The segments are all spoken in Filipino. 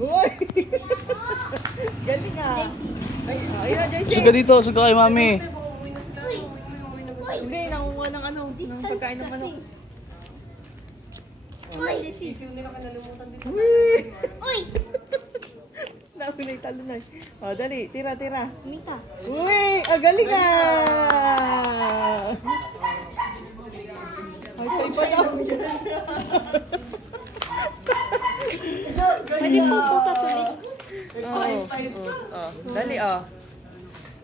Uy! Galing ah. Ayun na, JC. Suga dito, suga kay mami. Hindi, nakuha ng ano, ng pagkain ng manok. Uy! Uy! Nauna yung talunay. O, dali, tira, tira. Mita. Uy! Galing ah! Ay, tayo pa daw. Pwede po putas ulit. Dali,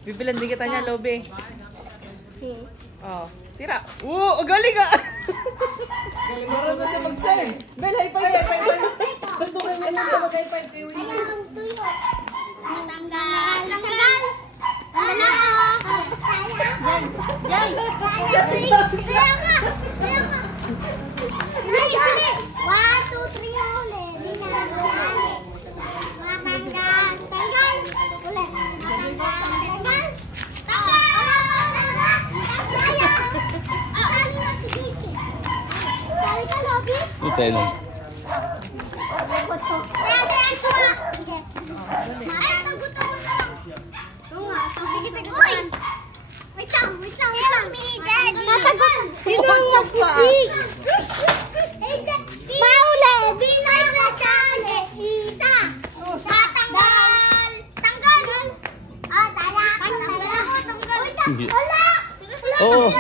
bibilan din kita niya, Lobe. Okay. Tira. Galing ah! Galing na siya mag-send. Bel, high five, high five. Ganto kayo ngayon na mag-high five kayo. Ayan, tuyo. Tanggal. Tanggal. Wala ako. Jay. Kaya nga. Dali. 1, 2, 3 ulit. Di na. Dali. Matanggal. Tanggal. Ulit. Matanggal. Hotel. Sino ang magsisig? Paula, di na nasali. Isa. Tanggal. Tanggal. Tanggal. Tanggal. Oo.